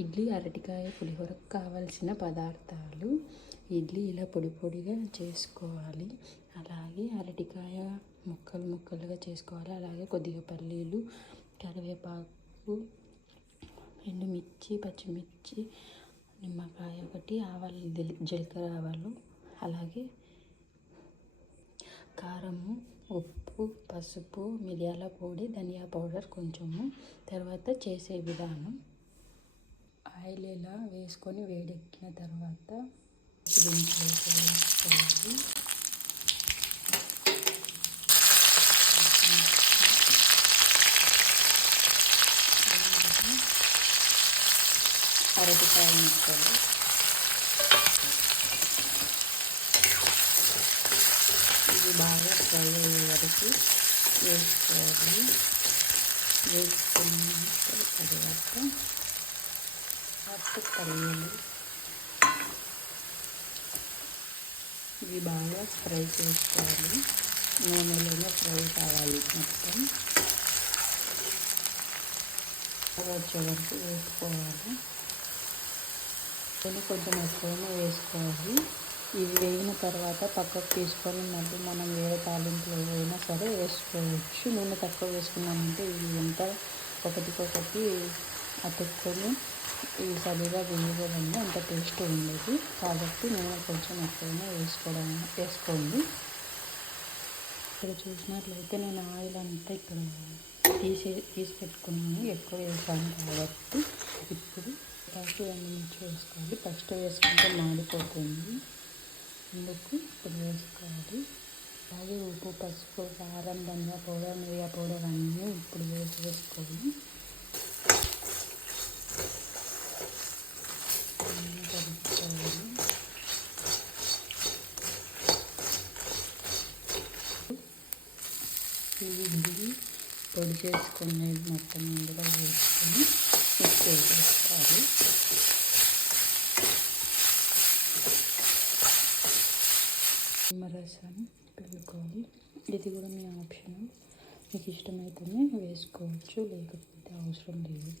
ఇడ్లీ అరటికాయ పులిహోరకు కావాల్సిన పదార్థాలు. ఇడ్లీ ఇలా పొడి పొడిగా చేసుకోవాలి. అలాగే అరటికాయ ముక్కలు ముక్కలుగా చేసుకోవాలి. అలాగే కొద్దిగా పల్లీలు, కరివేపాకు, ఎండుమిర్చి, పచ్చిమిర్చి, నిమ్మకాయ ఒకటి, ఆవాలు, జీలకర్ర ఆవాలు, అలాగే కారము, ఉప్పు, పసుపు, మిరియాల పొడి, ధనియా పౌడర్ కొంచెము. తర్వాత చేసే విధానం: ఆయిల్ ఇలా వేసుకొని వేడెక్కిన తర్వాత వేసుకోవాలి. అరటికాయ ముక్కలు ఇవి బాగా ఫ్రై అయ్యే వరకు వేసుకోవాలి. వేసుకున్న తర్వాత పల్లీలు ఇవి బాగా ఫ్రై చేసుకోవాలి. నూనెలోనే ఫ్రై కావాలి. మొత్తం వచ్చే వరకు వేసుకోవాలి. కొంచెం ఎక్కువనే వేసుకోవాలి. ఇవి వేగిన తర్వాత పక్కకు తీసుకొని మళ్ళీ మనం వేరే తాలింపులో అయినా సరే వేసుకోవచ్చు. నూనె తక్కువ వేసుకున్నామంటే ఇవి అంతా ఒకటికొకటి అతుక్కొని ఇవి సరిగా వేయదండి, అంత టేస్ట్ ఉండదు. కాబట్టి నూనె కొంచెం ఎక్కువనే వేసుకోండి. ఇక్కడ చూసినట్లయితే నేను ఆయిల్ అంతా ఇక్కడ తీసి పెట్టుకున్నాను. ఎక్కువ వేసాను కాబట్టి ఇప్పుడు ఫస్ట్ ఎండుమిర్చి వేసుకోవాలి. ఫస్ట్ వేసుకుంటే మాడిపోతుంది, అందుకు ఇప్పుడు వేసుకోవాలి. అలాగే ఉప్పు, పసుపు, కారం, ధనియా పౌడర్, మిరియా పౌడర్ అన్నీ ఇప్పుడు వేసుకోవాలి. కలుపుకోవాలి. ఇడ్లీ పొడి చేసుకునేది మొత్తం ఇందులో వేసుకొని మిక్స్ చేసుకోవాలి. నిమ్మరసం పిండుకోవాలి. ఇది కూడా మీ ఆప్షన్, మీకు ఇష్టమైతేనే వేసుకోవచ్చు, లేకపోతే అవసరం లేదు.